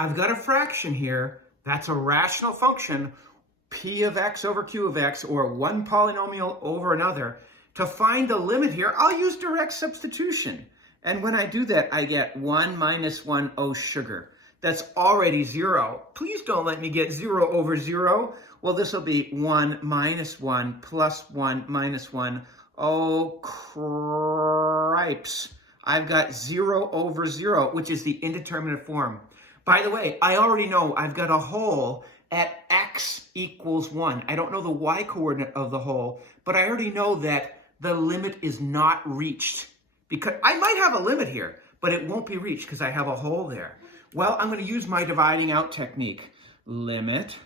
I've got a fraction here. That's a rational function, p of x over q of x, or one polynomial over another. To find the limit here, I'll use direct substitution. And when I do that, I get 1 minus 1, oh sugar. That's already 0. Please don't let me get 0 over 0. Well, this will be 1 minus 1 plus 1 minus 1. Oh, cripes. I've got 0 over 0, which is the indeterminate form. By the way, I already know I've got a hole at x equals 1. I don't know the y-coordinate of the hole, but I already know that the limit is not reached. Because I might have a limit here, but it won't be reached because I have a hole there. Well, I'm going to use my dividing out technique. Limit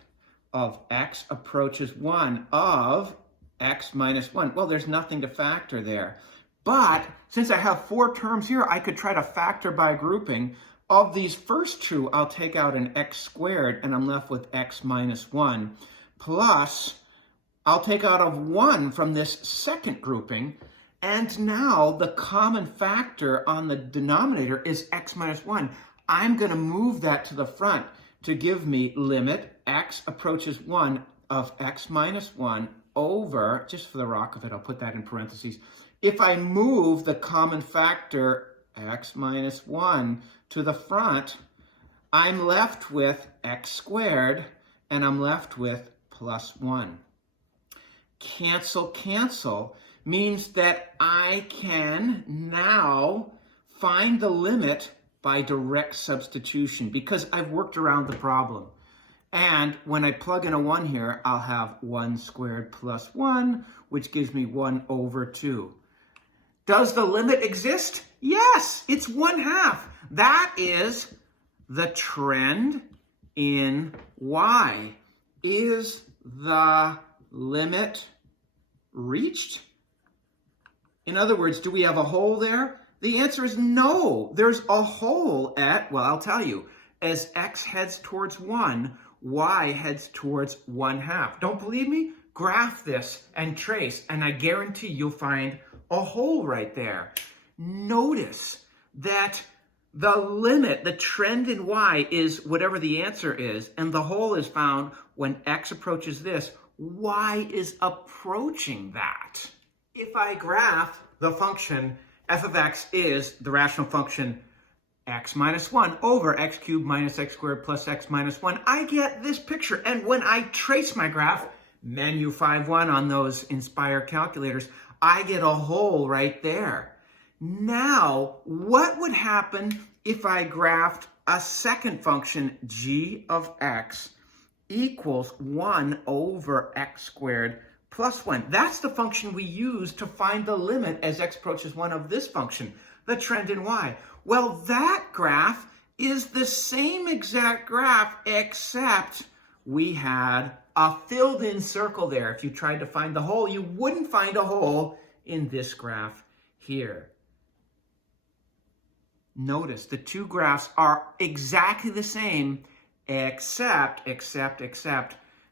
of x approaches 1 of x minus 1. Well, there's nothing to factor there. But since I have 4 terms here, I could try to factor by grouping. Of these first two, I'll take out an x squared, and I'm left with x minus 1. Plus, I'll take out of 1 from this second grouping. And now the common factor on the denominator is x minus 1. I'm going to move that to the front to give me limit x approaches 1 of x minus 1 over, just for the rock of it, I'll put that in parentheses. If I move the common factor x minus 1 to the front, I'm left with x squared, and I'm left with plus 1. Cancel, cancel means that I can now find the limit by direct substitution because I've worked around the problem. And when I plug in a 1 here, I'll have 1 squared plus 1, which gives me 1 over 2. Does the limit exist? Yes, it's 1/2. That is the trend in y. Is the limit reached? In other words, do we have a hole there? The answer is no. There's a hole at, well, I'll tell you, as x heads towards 1, y heads towards 1/2. Don't believe me? Graph this and trace, and I guarantee you'll find a hole right there. Notice that the limit, the trend in y is whatever the answer is, and the hole is found when x approaches this. Y is approaching that. If I graph the function f of x is the rational function x minus 1 over x cubed minus x squared plus x minus 1, I get this picture. And when I trace my graph, menu 5-1 on those Inspire calculators, I get a hole right there. Now, what would happen if I graphed a second function, g of x equals 1 over x squared plus 1? That's the function we use to find the limit as x approaches 1 of this function, the trend in y. Well, that graph is the same exact graph, except we had a filled-in circle there. If you tried to find the hole, you wouldn't find a hole in this graph here. Notice the two graphs are exactly the same, except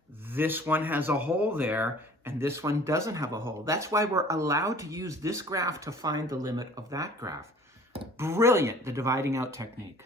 this one has a hole there, and this one doesn't have a hole. That's why we're allowed to use this graph to find the limit of that graph. Brilliant, the dividing out technique.